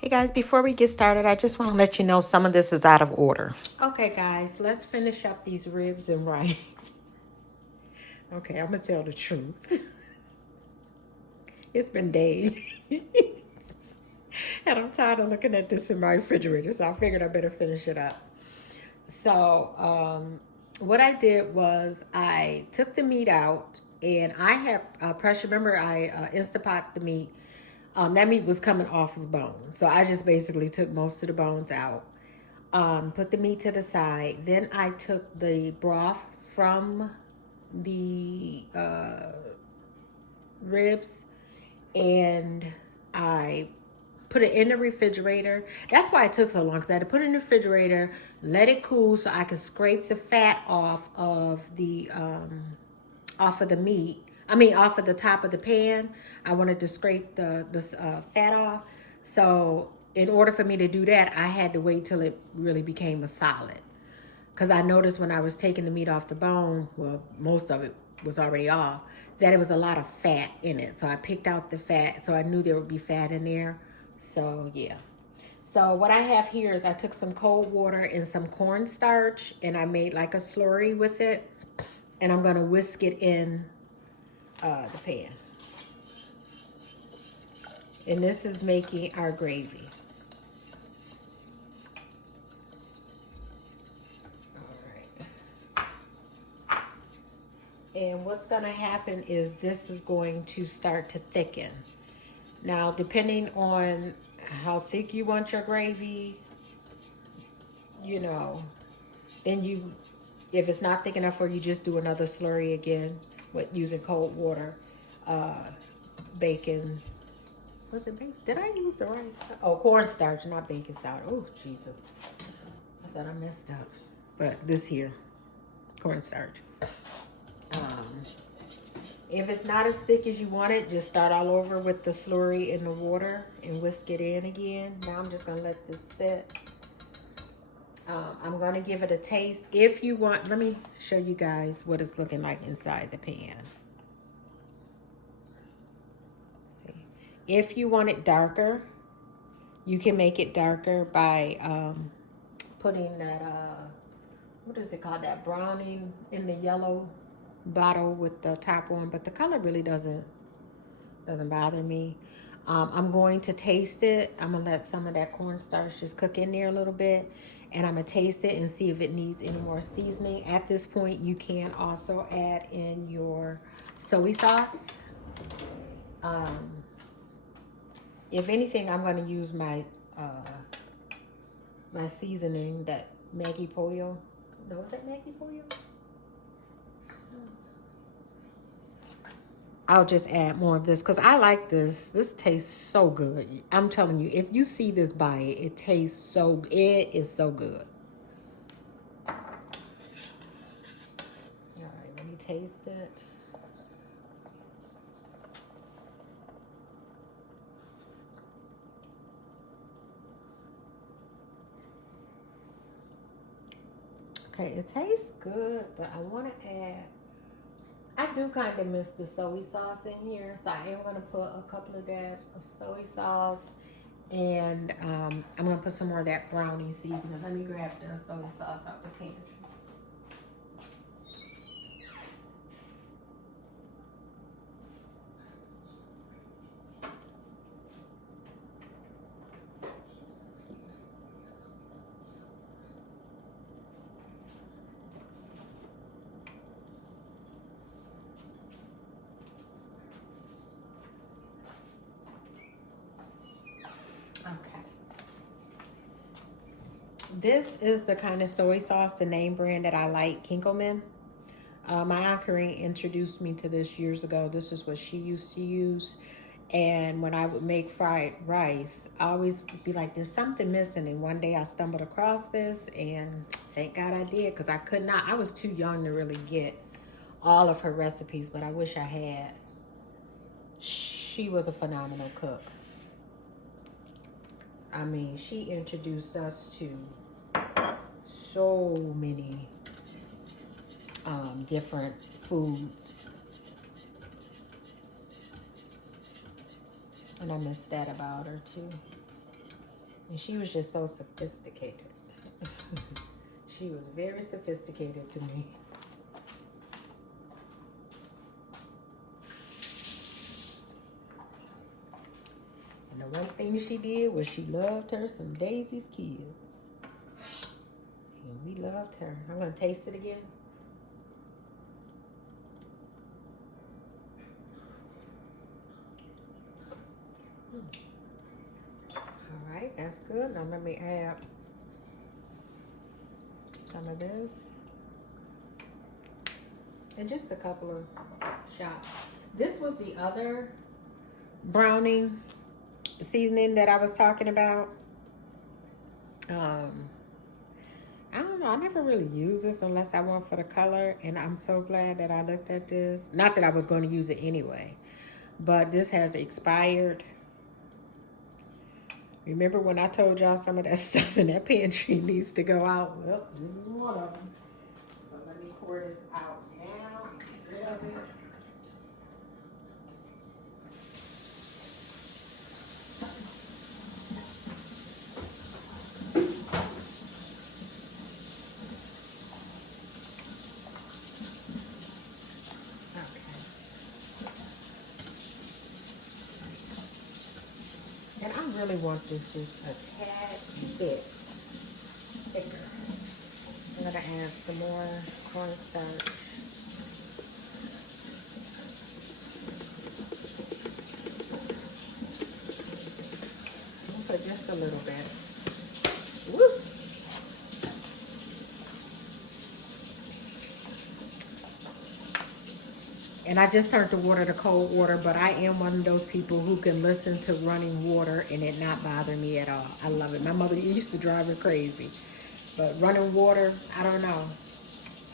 Hey guys, before we get started, I just want to let you know some of this is out of order. Okay, guys, let's finish up these ribs and rice. Okay, I'm going to tell the truth. It's been days. And I'm tired of looking at this in my refrigerator, so I figured I better finish it up. So, what I did was I took the meat out, and I have pressure. Remember, I Instapot the meat. That meat was coming off the bone, so I just basically took most of the bones out. Put the meat to the side. Then I took the broth from the ribs and I put it in the refrigerator. That's why it took so long, because I had to put it in the refrigerator, let it cool so I could scrape the fat off of the meat. I mean, off of the top of the pan. I wanted to scrape the fat off. So in order for me to do that, I had to wait till it really became a solid. Because I noticed when I was taking the meat off the bone, well, most of it was already off, that it was a lot of fat in it. So I picked out the fat, so I knew there would be fat in there. So yeah. So what I have here is I took some cold water and some cornstarch, and I made like a slurry with it. And I'm gonna whisk it in the pan. And this is making our gravy. All right. And what's gonna happen is this is going to start to thicken. Now, depending on how thick you want your gravy, you know, then you, if it's not thick enough for you, just do another slurry again with using cold water, uh, bacon. Was it bacon? Did I use the rice? Oh, cornstarch, not baking soda. Oh, Jesus. I thought I messed up. But this here, cornstarch. Um, if it's not as thick as you want it, just start all over with the slurry in the water and whisk it in again. Now I'm just gonna let this sit. I'm gonna give it a taste. If you want, let me show you guys what it's looking like inside the pan. See, if you want it darker, you can make it darker by putting that what is it called, that browning in the yellow bottle with the top on, but the color really doesn't bother me. I'm going to taste it. I'm gonna let some of that cornstarch just cook in there a little bit, and I'm gonna taste it and see if it needs any more seasoning. At this point, you can also add in your soy sauce. Um, if anything, I'm gonna use my seasoning, that Maggi Pollo. No, is that Maggi Pollo? I'll just add more of this because I like this. This tastes so good. I'm telling you, if you see this, buy it. It tastes so, it is so good. All right, let me taste it. Okay, it tastes good, but I want to add, I do kind of miss the soy sauce in here, so I am going to put a couple of dabs of soy sauce, and I'm going to put some more of that brownie seasoning. Let me grab the soy sauce out the pantry. Okay. This is the kind of soy sauce, the name brand that I like, Kinkelman. My Aunt Corinne introduced me to this years ago. This is what she used to use. And when I would make fried rice, I always be like, there's something missing. And one day I stumbled across this, and thank God I did, because I could not, I was too young to really get all of her recipes, but I wish I had. She was a phenomenal cook. I mean, she introduced us to so many different foods. And I miss that about her too. And she was just so sophisticated. She was very sophisticated to me. And the one thing she did was she loved her some Daisy's Kids. And we loved her. I'm going to taste it again. All right, that's good. Now let me add some of this. And just a couple of shots. This was the other browning seasoning that I was talking about. I don't know. I never really use this unless I want for the color. And I'm so glad that I looked at this. Not that I was going to use it anyway. But this has expired. Remember when I told y'all some of that stuff in that pantry needs to go out? Well, this is one of them. So let me pour this out now. Get rid of it. And I really want this just a tad bit thicker. I'm going to add some more cornstarch. I'll put just a little bit. Woo! And I just turned the water to cold water, but I am one of those people who can listen to running water and it not bother me at all. I love it. My mother used to drive her crazy. But running water, I don't know.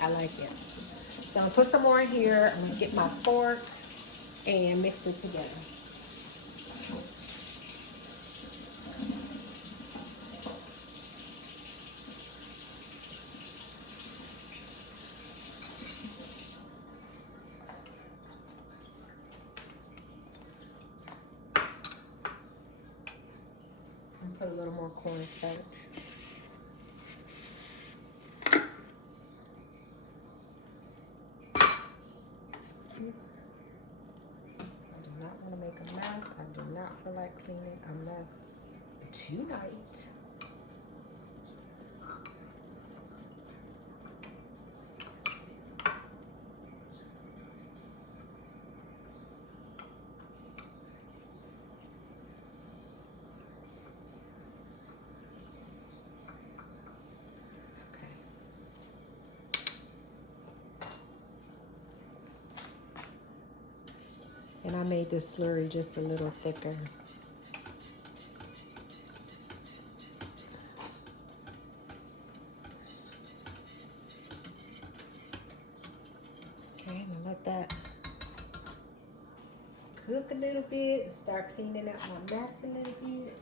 I like it. So I'm going to put some more in here. I'm going to get my fork and mix it together. Put a little more cornstarch. I do not want to make a mess. I do not feel like cleaning a mess tonight. And I made this slurry just a little thicker. Okay, I'm gonna let that cook a little bit and start cleaning up my mess a little bit.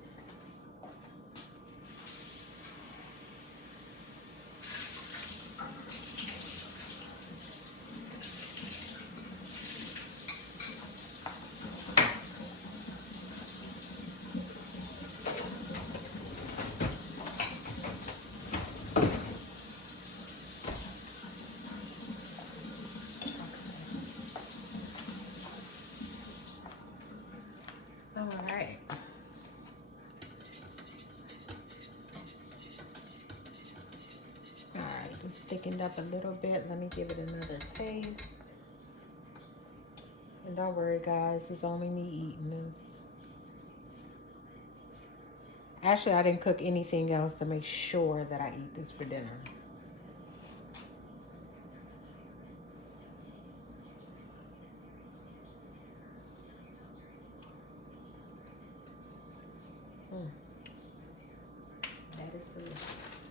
All right. All right, just thickened up a little bit. Let me give it another taste. And don't worry, guys, it's only me eating this. Actually, I didn't cook anything else to make sure that I eat this for dinner. That is delicious.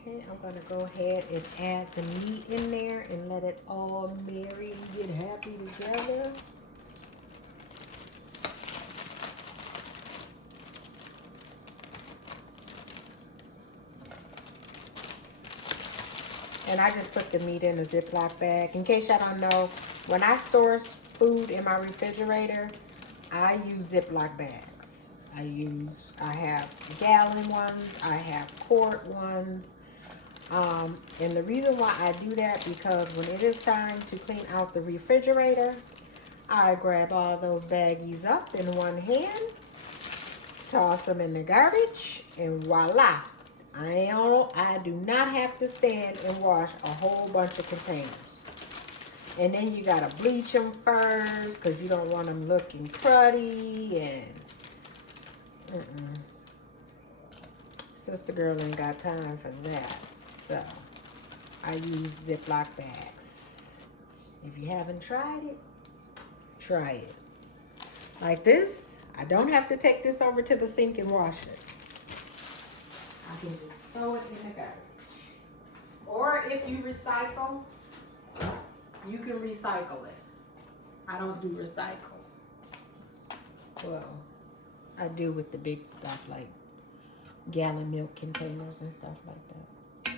Okay, I'm gonna go ahead and add the meat in there and let it all marry and get happy together. And I just put the meat in a Ziploc bag. In case y'all don't know, when I store food in my refrigerator, I use Ziploc bags. I have gallon ones, I have quart ones. And the reason why I do that, because when it is time to clean out the refrigerator, I grab all those baggies up in one hand, toss them in the garbage, and voila. I do not have to stand and wash a whole bunch of containers. And then you gotta bleach them first because you don't want them looking cruddy and sister girl ain't got time for that. So I use Ziploc bags. If you haven't tried it, try it. Like this, I don't have to take this over to the sink and wash it. I can just throw it in the garbage. Or if you recycle, you can recycle it. I don't do recycle. Well, I do with the big stuff like gallon milk containers and stuff like that.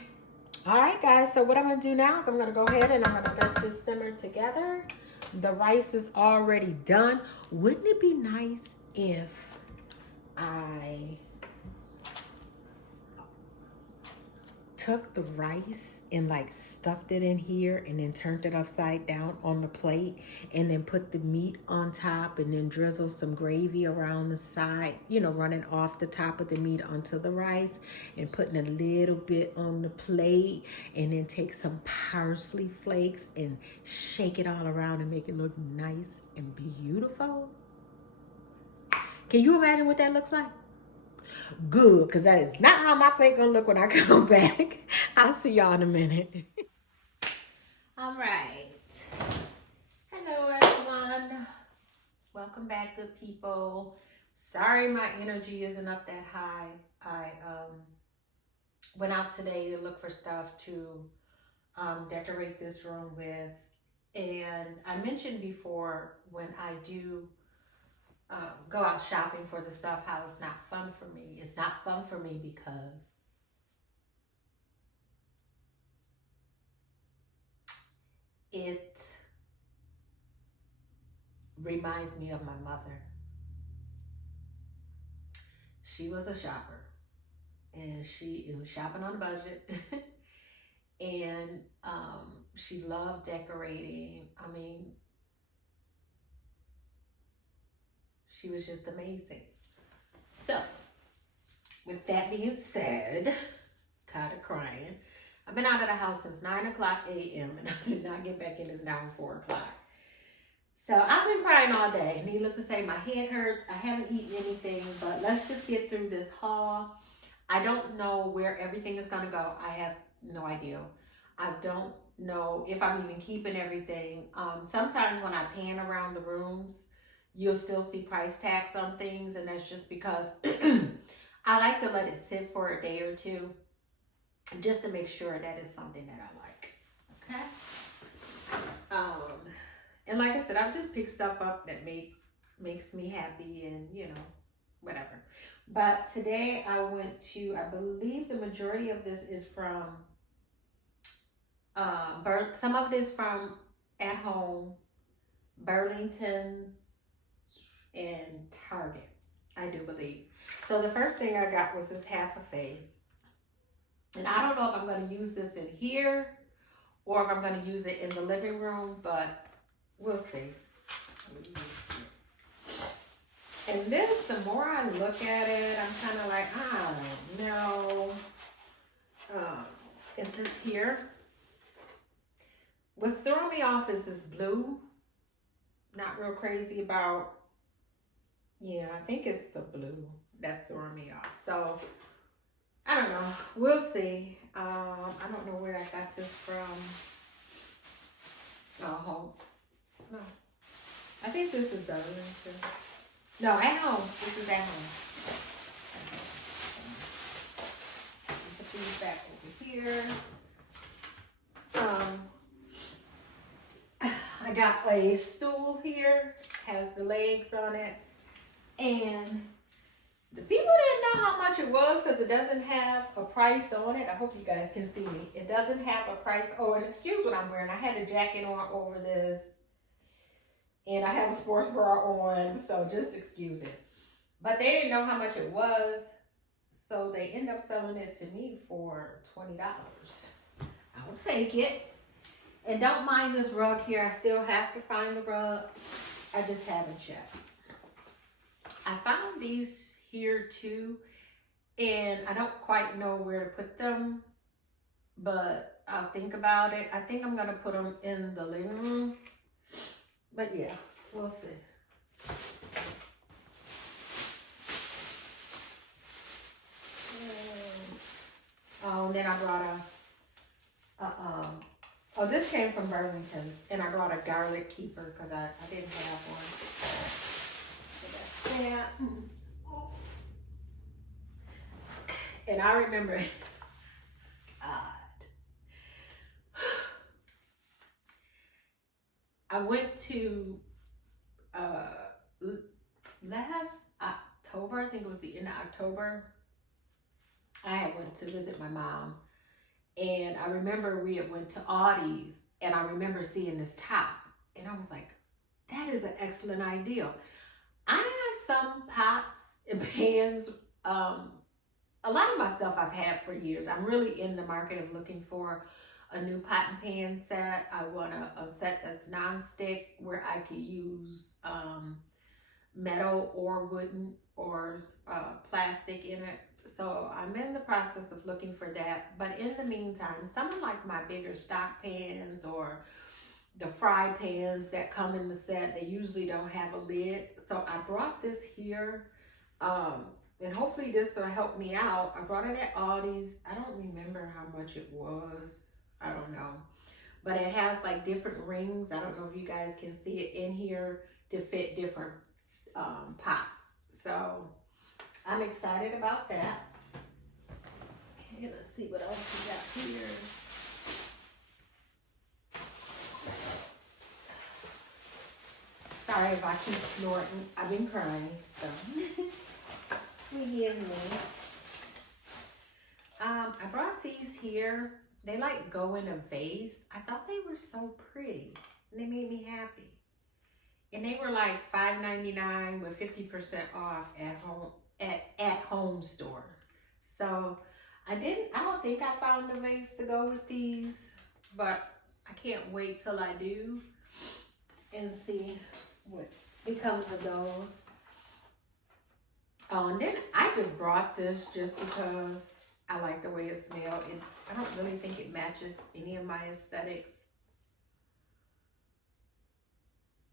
All right, guys, so what I'm gonna do now is I'm gonna go ahead and I'm gonna let this simmer together. The rice is already done. Wouldn't it be nice if I took the rice and like stuffed it in here and then turned it upside down on the plate and then put the meat on top and then drizzle some gravy around the side, you know, running off the top of the meat onto the rice and putting a little bit on the plate and then take some parsley flakes and shake it all around and make it look nice and beautiful? Can you imagine what that looks like? Good, because that is not how my plate gonna look when I come back. I'll see y'all in a minute. All right. Hello, everyone. Welcome back, good people. Sorry my energy isn't up that high. I went out today to look for stuff to decorate this room with. And I mentioned before, when I do go out shopping for the stuff, how it's not fun for me. It's not fun for me because it reminds me of my mother. She was a shopper and she was shopping on a budget and she loved decorating. I mean, she was just amazing. So, with that being said, tired of crying. I've been out of the house since 9 o'clock a.m. and I did not get back in this now 4 o'clock. So I've been crying all day. Needless to say, my head hurts. I haven't eaten anything, but let's just get through this haul. I don't know where everything is going to go. I have no idea. I don't know if I'm even keeping everything. Sometimes when I pan around the rooms, you'll still see price tags on things, and that's just because I like to let it sit for a day or two just to make sure that it's something that I like. Okay? And like I said, I've just picked stuff up that makes me happy and, you know, whatever. But today I went to, I believe the majority of this is from, some of it is from At Home, Burlington's, and Target, I do believe. So the first thing I got was this half a face. And I don't know if I'm going to use this in here or if I'm going to use it in the living room, but we'll see. And this, the more I look at it, I'm kind of like, I don't know. Is this here? What's throwing me off is this blue. Not real crazy about, yeah, I think it's the blue that's throwing me off. So, I don't know. We'll see. I don't know where I got this from. Oh, no. I think this is Burlington. No, At Home. This is At Home. Put these back over here. I got a stool here. Has the legs on it. And the people didn't know how much it was because it doesn't have a price on it. I hope you guys can see me. It doesn't have a price. Oh, and excuse what I'm wearing. I had a jacket on over this. And I have a sports bra on, so just excuse it. But they didn't know how much it was, so they end up selling it to me for $20. I'll take it. And don't mind this rug here. I still have to find the rug. I just haven't yet. I found these here too, and I don't quite know where to put them, but I'll think about it. I think I'm gonna put them in the living room, but yeah, we'll see. Oh, and then I brought oh, this came from Burlington's, and I brought a garlic keeper because I didn't have one. So that's that. And I remember, God, I went to last October, I think it was the end of October. I had went to visit my mom, and I remember we had went to Aldi's, and I remember seeing this top, and I was like, that is an excellent idea. I have some pots and pans. A lot of my stuff I've had for years. I'm really in the market of looking for a new pot and pan set. I want a set that's non-stick where I could use metal or wooden or plastic in it. So I'm in the process of looking for that. But in the meantime, some of like my bigger stock pans or the fry pans that come in the set, they usually don't have a lid. So I brought this here. And hopefully this will help me out. I brought it at Aldi's. I don't remember how much it was. I don't know. But it has like different rings. I don't know if you guys can see it in here to fit different pots. So I'm excited about that. Okay, let's see what else we got here. Sorry if I keep snorting. I've been crying, so forgive me. I brought these here. They like go in a vase. I thought they were so pretty. And they made me happy. And they were like $5.99 with 50% off at home store. So I don't think I found a vase to go with these, but I can't wait till I do and see what becomes of those. And then I just brought this just because I like the way it smells. I don't really think it matches any of my aesthetics.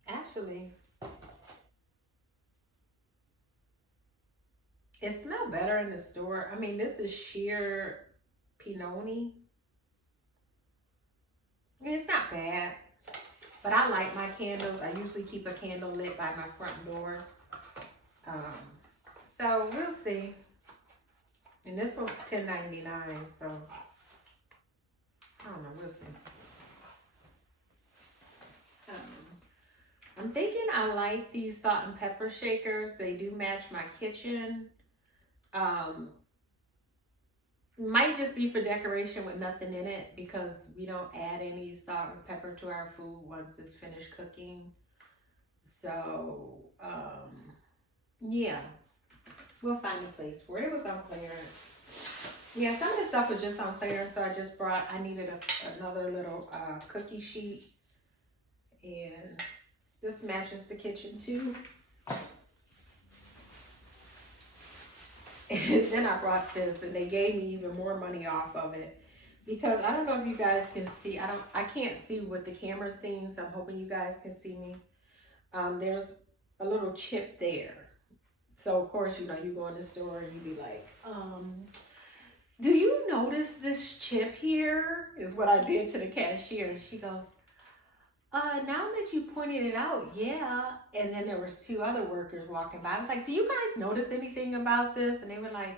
Actually, it smells better in the store. I mean, this is sheer Pinoni. It's not bad, but I like my candles. I usually keep a candle lit by my front door. So we'll see. And this one's $10.99, so I don't know, we'll see. I'm thinking I like these salt and pepper shakers. They do match my kitchen. Might just be for decoration with nothing in it because we don't add any salt or pepper to our food once it's finished cooking. So, yeah. We'll find a place for it. It was on clearance. Yeah, some of the stuff was just on clearance, so I needed another little cookie sheet. And this matches the kitchen too. And then I brought this, and they gave me even more money off of it. Because I don't know if you guys can see, I can't see what the camera's seeing, so I'm hoping you guys can see me. There's a little chip there. So, of course, you know, you go in the store and you be like, do you notice this chip here? Is what I did to the cashier. And she goes, now that you pointed it out, yeah. And then there was two other workers walking by. I was like, do you guys notice anything about this? And they were like,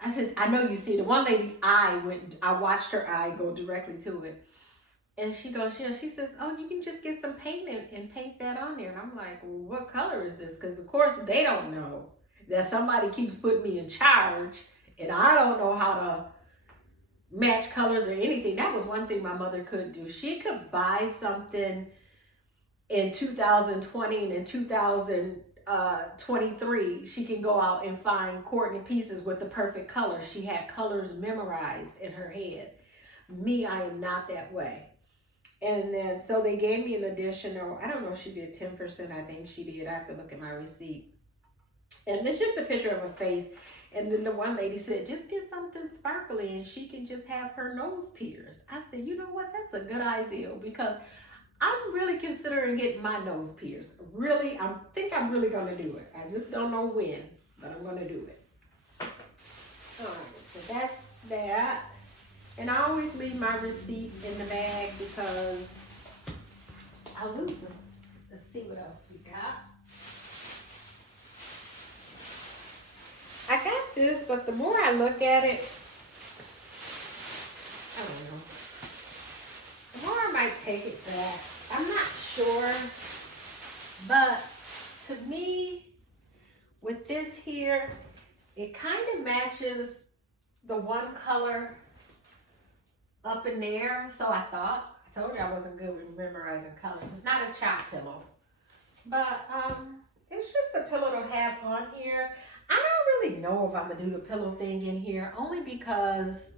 I said, I know you see. The one lady, I watched her eye go directly to it. And she goes, yeah, she says, oh, you can just get some paint and paint that on there. And I'm like, well, what color is this? Because, of course, they don't know that somebody keeps putting me in charge. And I don't know how to match colors or anything. That was one thing my mother could do. She could buy something in 2020 and in 2023, she can go out and find Courtney pieces with the perfect colors. She had colors memorized in her head. Me, I am not that way. And then, so they gave me an additional, I don't know if she did 10%, I think she did. I have to look at my receipt. And it's just a picture of her face. And then the one lady said, just get something sparkly and she can just have her nose pierced. I said, you know what? That's a good idea, because I'm really considering getting my nose pierced. Really, I think I'm really going to do it. I just don't know when, but I'm going to do it. All right, so that's that. And I always leave my receipts in the bag because I lose them. Let's see what else we got. I got this, but the more I look at it, I don't know. The more I might take it back. I'm not sure. But to me, with this here, it kind of matches the one color up in there. So I thought, I told you I wasn't good with memorizing colors. It's not a chop pillow. But it's just a pillow to have on here. I don't really know if I'm gonna do the pillow thing in here, only because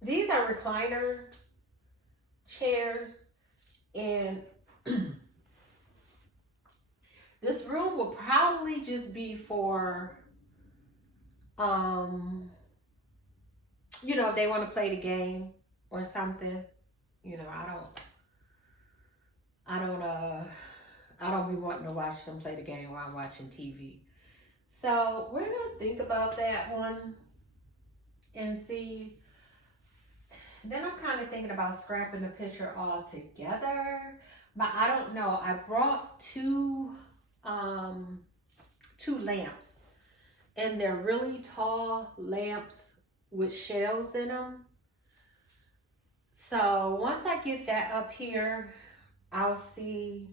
these are recliner chairs, and this room will probably just be for you know, if they want to play the game or something. You know, I don't be wanting to watch them play the game while I'm watching TV. So we're gonna think about that one and see. Then I'm kind of thinking about scrapping the picture all together, but I don't know. I brought two lamps, and they're really tall lamps with shelves in them. So once I get that up here, I'll see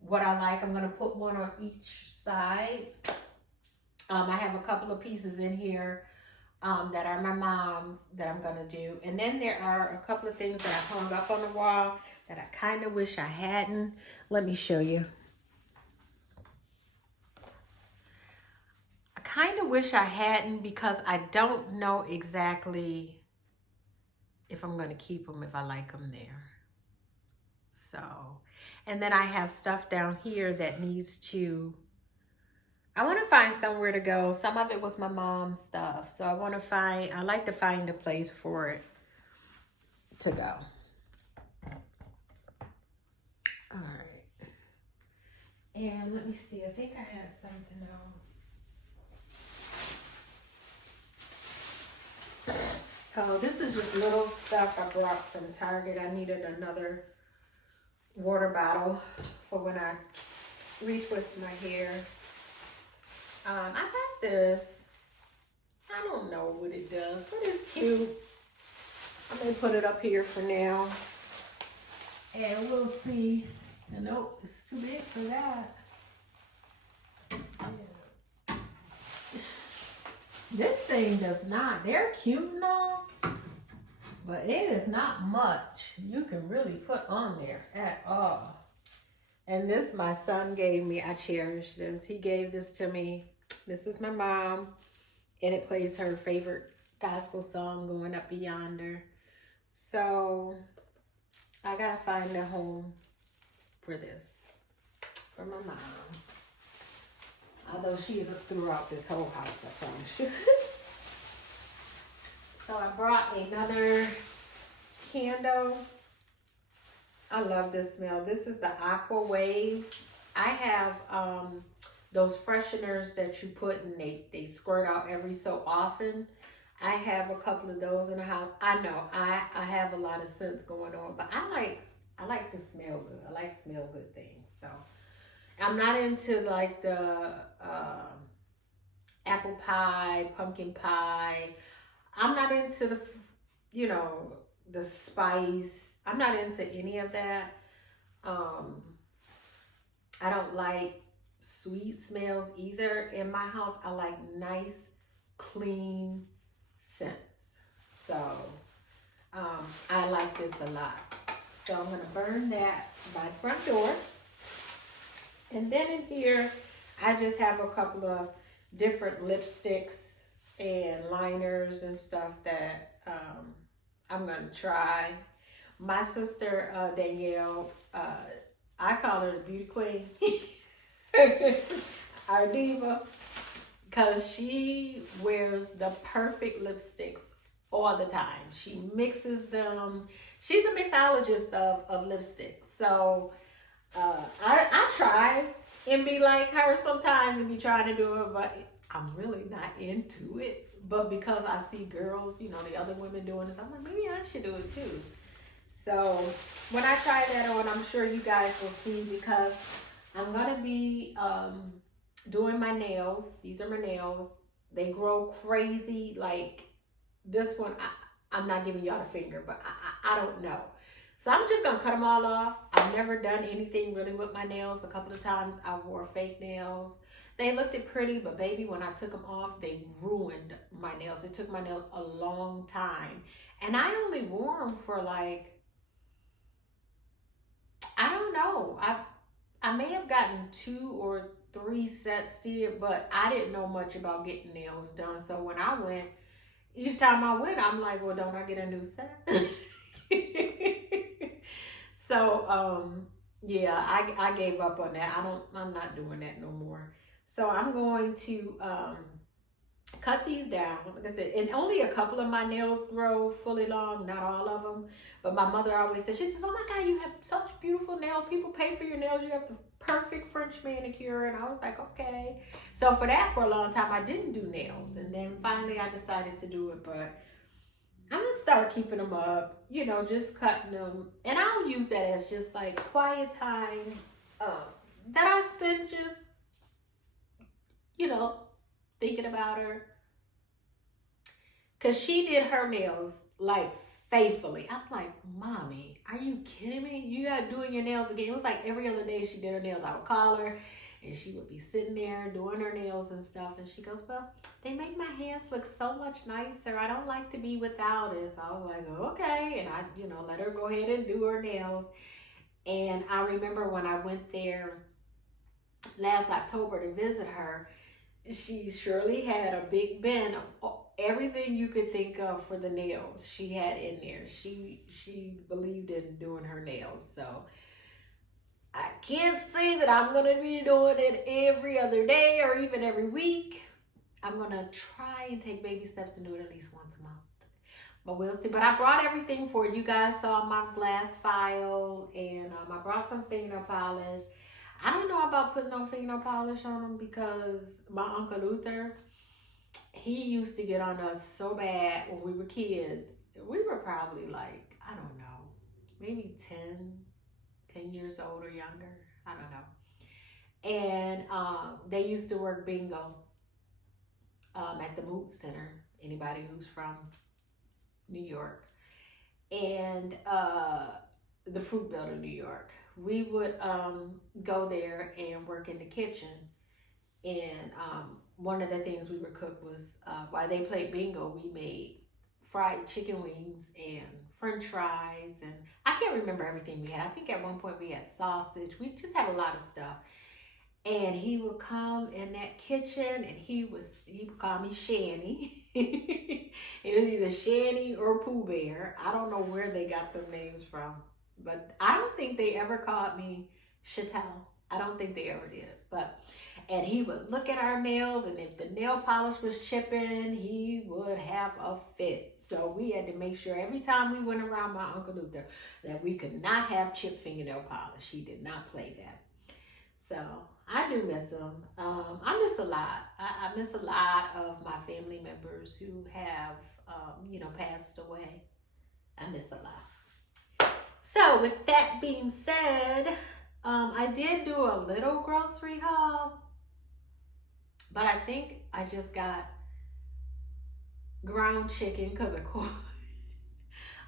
what I like. I'm gonna put one on each side. I have a couple of pieces in here that are my mom's that I'm gonna do. And then there are a couple of things that I hung up on the wall that I kind of wish I hadn't. Let me show you. I kind of wish I hadn't, because I don't know exactly if I'm gonna keep them, if I like them there. So, and then I have stuff down here that needs to, I want to find somewhere to go. Some of it was my mom's stuff. So I like to find a place for it to go. All right. And let me see, I think I had something else. Oh, this is just little stuff I brought from Target. I needed another water bottle for when I retwist my hair. I got this. I don't know what it does, but it's cute. I'm gonna put it up here for now, and we'll see. And nope, it's too big for that. Yeah. This thing does not. They're cute and all, but it is not much you can really put on there at all. And this my son gave me. I cherish this. He gave this to me. This is my mom, and it plays her favorite gospel song, Going Up Yonder. So I gotta find a home for this, for my mom. Although she is throughout this whole house, I promise you. So I brought another candle. I love this smell. This is the Aqua Waves. I have those fresheners that you put and they squirt out every so often. I have a couple of those in the house. I know I have a lot of scents going on, but I like to smell good. I like smell good things. So I'm not into like the apple pie, pumpkin pie. I'm not into the, you know, the spice. I'm not into any of that. I don't like sweet smells either. In my house, I like nice, clean scents. So I like this a lot. So I'm gonna burn that by the front door. And then in here, I just have a couple of different lipsticks and liners and stuff that I'm gonna try. My sister Danielle, I call her the beauty queen, our diva, because she wears the perfect lipsticks all the time. She mixes them. She's a mixologist of lipsticks. So I try and be like her sometimes and be trying to do it, but I'm really not into it. But because I see girls, you know, the other women doing this, I'm like, maybe I should do it too. So when I try that on, I'm sure you guys will see, because I'm gonna be doing my nails. These are my nails. They grow crazy. Like this one, I'm not giving y'all the finger, but I don't know. So I'm just gonna cut them all off. I've never done anything really with my nails. A couple of times I wore fake nails. They looked pretty, but baby, when I took them off, they ruined my nails. It took my nails a long time. And I only wore them for like, I don't know. I may have gotten 2 or 3 sets still, but I didn't know much about getting nails done. So when I went, each time I went, I'm like, well, don't I get a new set? So yeah, I gave up on that. I'm not doing that no more. So I'm going to cut these down. Like I said, and only a couple of my nails grow fully long, not all of them. But my mother always says, she says, oh my God, you have such beautiful nails. People pay for your nails. You have the perfect French manicure. And I was like, okay. So for that, for a long time, I didn't do nails. And then finally I decided to do it. But I'm going to start keeping them up, you know, just cutting them. And I'll use that as just like quiet time that I spend just, you know, thinking about her. Because she did her nails like faithfully. I'm like, mommy, are you kidding me? You got doing your nails again. It was like every other day she did her nails. I would call her and she would be sitting there doing her nails and stuff. And she goes, well, they make my hands look so much nicer. I don't like to be without it. So I was like, okay. And I, you know, let her go ahead and do her nails. And I remember when I went there last October to visit her, she surely had a big bin of everything you could think of for the nails she had in there. She believed in doing her nails. So I can't say that I'm going to be doing it every other day or even every week. I'm going to try and take baby steps and do it at least once a month. But we'll see. But I brought everything for you guys. Saw my glass file, and I brought some fingernail polish. I don't know about putting on fingernail polish on them because my Uncle Luther, he used to get on us so bad when we were kids. We were probably like, I don't know, maybe 10 years old or younger. I don't know. And they used to work bingo at the Moot Center. Anybody who's from New York. And the Fruit Builder, New York. We would go there and work in the kitchen. And one of the things we would cook was, while they played bingo, we made fried chicken wings and French fries. And I can't remember everything we had. I think at one point we had sausage. We just had a lot of stuff. And he would come in that kitchen and he would call me Shanny. It was either Shanny or Pooh Bear. I don't know where they got them names from. But I don't think they ever called me Chattel. I don't think they ever did. And he would look at our nails, and if the nail polish was chipping, he would have a fit. So we had to make sure every time we went around my Uncle Luther that we could not have chipped fingernail polish. He did not play that. So I do miss him. I miss a lot. I miss a lot of my family members who have, passed away. I miss a lot. So with that being said, I did do a little grocery haul, but I think I just got ground chicken because of course.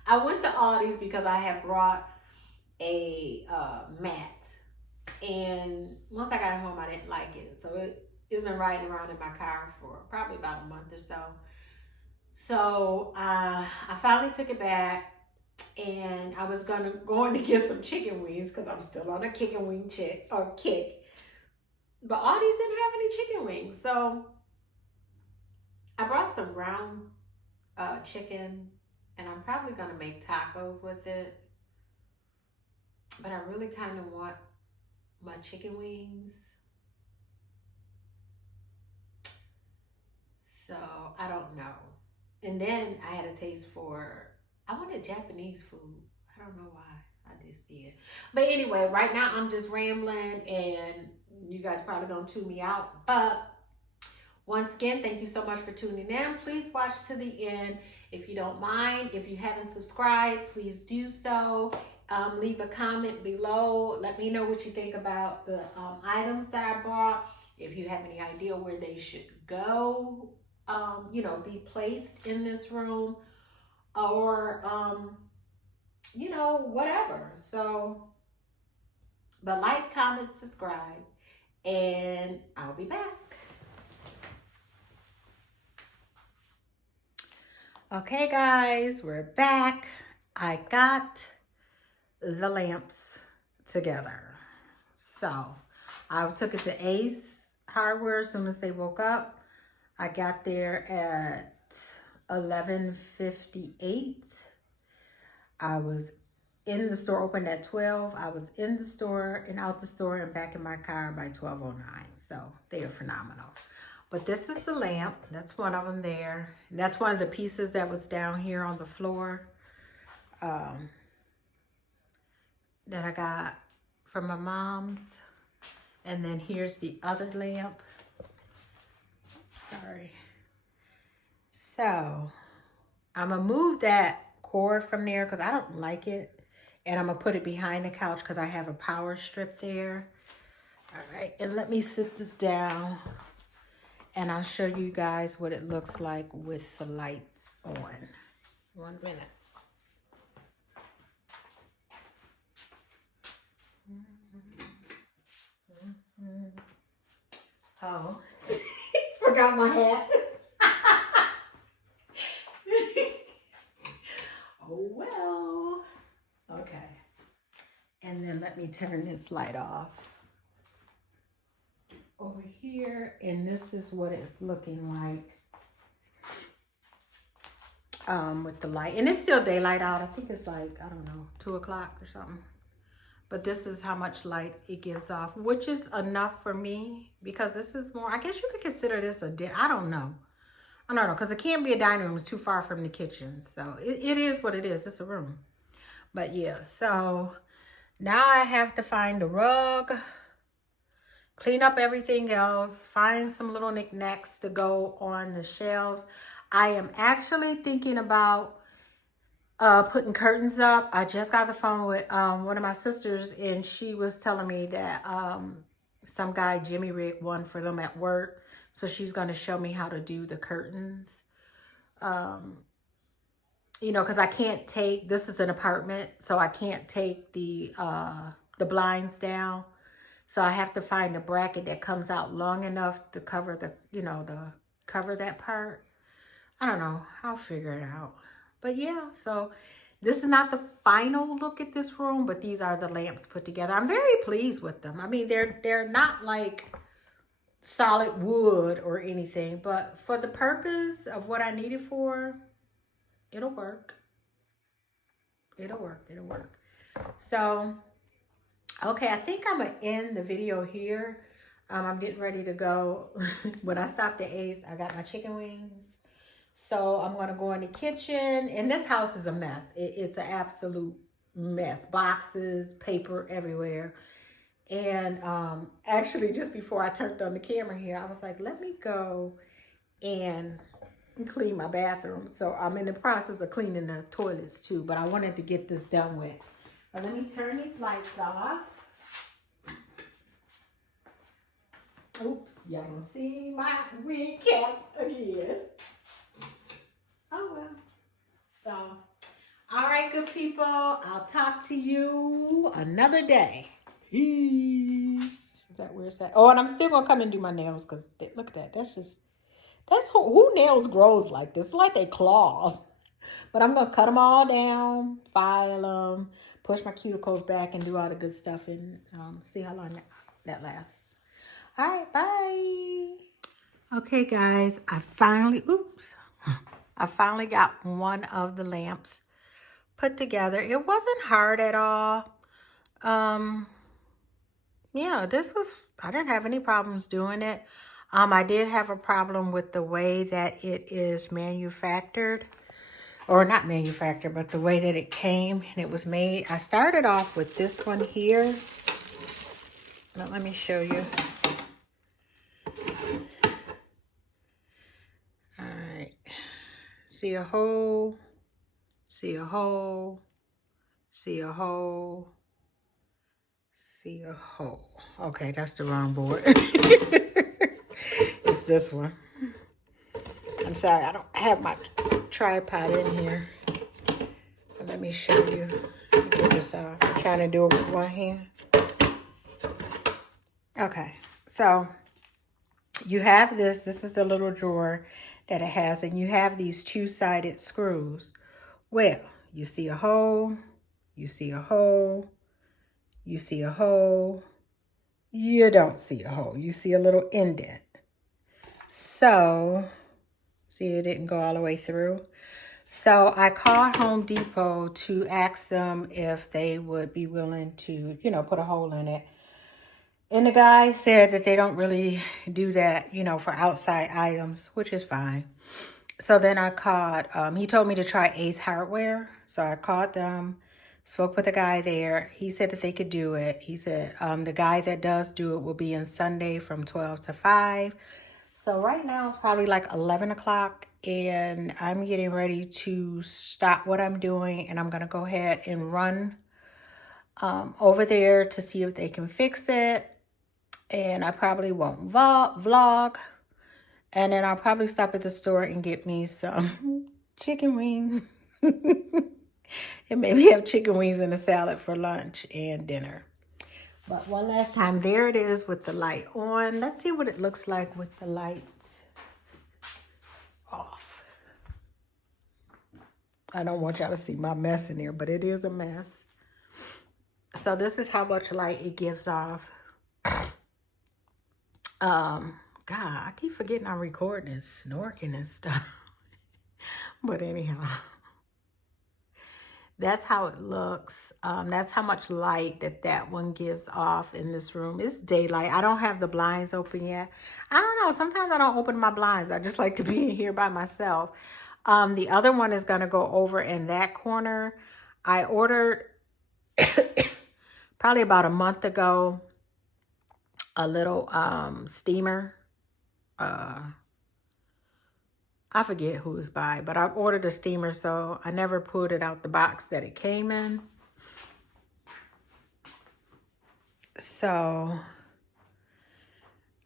I went to Aldi's because I had brought a mat, and once I got it home, I didn't like it. So it's been riding around in my car for probably about a month or so. So I finally took it back. And I was going to get some chicken wings because I'm still on a chicken wing kick. But Aldi's didn't have any chicken wings, so I brought some ground chicken, and I'm probably gonna make tacos with it. But I really kind of want my chicken wings, so I don't know. And then I had a taste for, I wanted Japanese food. I don't know why. I just did. But anyway, right now I'm just rambling and you guys probably gonna tune me out. But once again, thank you so much for tuning in. Please watch to the end. If you don't mind, if you haven't subscribed, please do so. Leave a comment below. Let me know what you think about the items that I bought. If you have any idea where they should go, be placed in this room, or whatever. So, but like, comment, subscribe, and I'll be back. Okay, guys, we're back. I got the lamps together. So I took it to Ace Hardware as soon as they woke up. I got there at 11:58. I was in the store, opened at 12. I was in the store and out the store and back in my car by 12:09. So they are phenomenal. But this is the lamp. That's one of them there. And that's one of the pieces that was down here on the floor that I got from my mom's. And then here's the other lamp. Sorry. So I'm going to move that cord from there because I don't like it. And I'm going to put it behind the couch because I have a power strip there. All right. And let me sit this down. And I'll show you guys what it looks like with the lights on. 1 minute. Oh, forgot my hat. Oh, well. Okay. And then let me turn this light off over here, and this is what it's looking like with the light, and it's still daylight out. I think it's like, I don't know, 2 o'clock or something, but this is how much light it gives off, which is enough for me because this is more, I guess you could consider this a I don't know because it can't be a dining room. It's too far from the kitchen, so it is what it is. It's a room. But yeah, so now I have to find a rug, clean up everything else, find some little knickknacks to go on the shelves. I am actually thinking about putting curtains up. I just got the phone with one of my sisters, and she was telling me that some guy, Jimmy Rick, won for them at work. So she's going to show me how to do the curtains. Because I can't take, this is an apartment, so I can't take the blinds down. So I have to find a bracket that comes out long enough to cover cover that part. I don't know. I'll figure it out. But yeah, so this is not the final look at this room, but these are the lamps put together. I'm very pleased with them. I mean, they're not like solid wood or anything, but for the purpose of what I need it for, it'll work. It'll work. It'll work. So, okay, I think I'm going to end the video here. I'm getting ready to go. When I stopped at Ace, I got my chicken wings. So I'm going to go in the kitchen. And this house is a mess. It's an absolute mess. Boxes, paper everywhere. And actually, just before I turned on the camera here, I was like, let me go and clean my bathroom. So I'm in the process of cleaning the toilets too. But I wanted to get this done with. But let me turn these lights off. Oops, y'all gonna see my wig cap again. Oh well. So, all right, good people. I'll talk to you another day. Peace. Is that where it's at? Oh, and I'm still gonna come and do my nails because look at that. That's who nails grows like this. Like they claws. But I'm going to cut them all down, file them, push my cuticles back, and do all the good stuff, and see how long that lasts. All right, bye. Okay, guys, I finally got one of the lamps put together. It wasn't hard at all. Yeah, I didn't have any problems doing it. I did have a problem with the way that it is manufactured, or not manufactured, but the way that it came and it was made. I started off with this one here. Now, let me show you. All right. See a hole, see a hole, see a hole, see a hole. Okay, that's the wrong board. It's this one. I'm sorry, I don't have my tripod in here. But let me show you. Let me get this off. I'm trying to do it with one hand. Okay, so you have this. This is the little drawer that it has, and you have these two-sided screws. Well, you see a hole, you see a hole, you see a hole, you don't see a hole. You see a little indent. So, see, it didn't go all the way through. So I called Home Depot to ask them if they would be willing to, put a hole in it. And the guy said that they don't really do that, for outside items, which is fine. So then I called, he told me to try Ace Hardware. So I called them, spoke with the guy there. He said that they could do it. He said the guy that does do it will be in Sunday from 12 to 5. So right now it's probably like 11 o'clock and I'm getting ready to stop what I'm doing, and I'm going to go ahead and run over there to see if they can fix it. And I probably won't vlog. And then I'll probably stop at the store and get me some chicken wings. And maybe have chicken wings and a salad for lunch and dinner. But one last time, there it is with the light on. Let's see what it looks like with the light off. I don't want y'all to see my mess in there, but it is a mess. So this is how much light it gives off. God, I keep forgetting I'm recording and snorking and stuff. But anyhow, that's how it looks. That's how much light that one gives off in this room. It's daylight. I don't have the blinds open yet. I don't know. Sometimes I don't open my blinds. I just like to be in here by myself. The other one is going to go over in that corner. I ordered probably about a month ago a little steamer. I forget who it's by, but I ordered a steamer, so I never pulled it out the box that it came in. So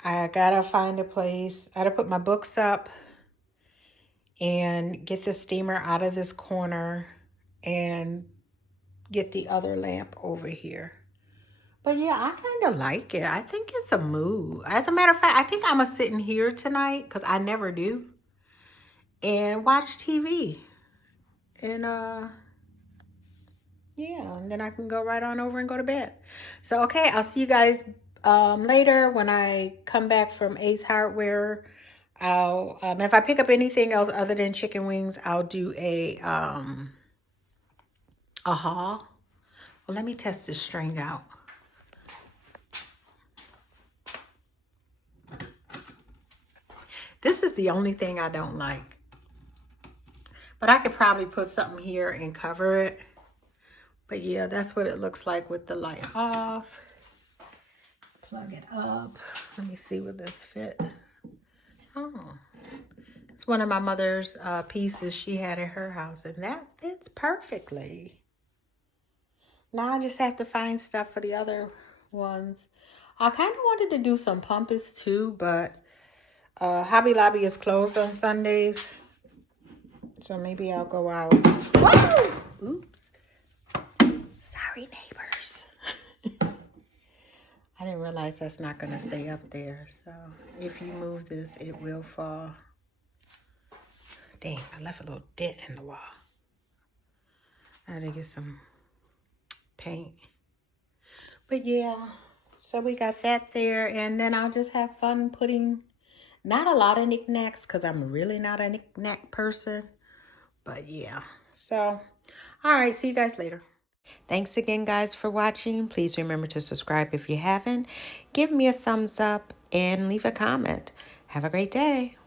I gotta find a place. I gotta put my books up and get the steamer out of this corner and get the other lamp over here. But yeah, I kind of like it. I think it's a mood. As a matter of fact, I think I'm gonna sit in here tonight, because I never do, and watch TV. And yeah, and then I can go right on over and go to bed. So okay, I'll see you guys later when I come back from Ace Hardware. I'll if I pick up anything else other than chicken wings, I'll do a haul. Well, let me test this string out. This is the only thing I don't like. But I could probably put something here and cover it. But yeah, that's what it looks like with the light off. Plug it up. Let me see will this fit. Oh, it's one of my mother's pieces she had at her house, and that fits perfectly. Now I just have to find stuff for the other ones. I kind of wanted to do some pumpkins too, but Hobby Lobby is closed on Sundays. So maybe I'll go out. Whoa! Oops. Sorry, neighbors. I didn't realize that's not going to stay up there. So if you move this, it will fall. Dang, I left a little dent in the wall. I had to get some paint. But yeah, so we got that there. And then I'll just have fun putting not a lot of knickknacks because I'm really not a knickknack person. But yeah, so all right, see you guys later. Thanks again, guys, for watching. Please remember to subscribe if you haven't. Give me a thumbs up and leave a comment. Have a great day.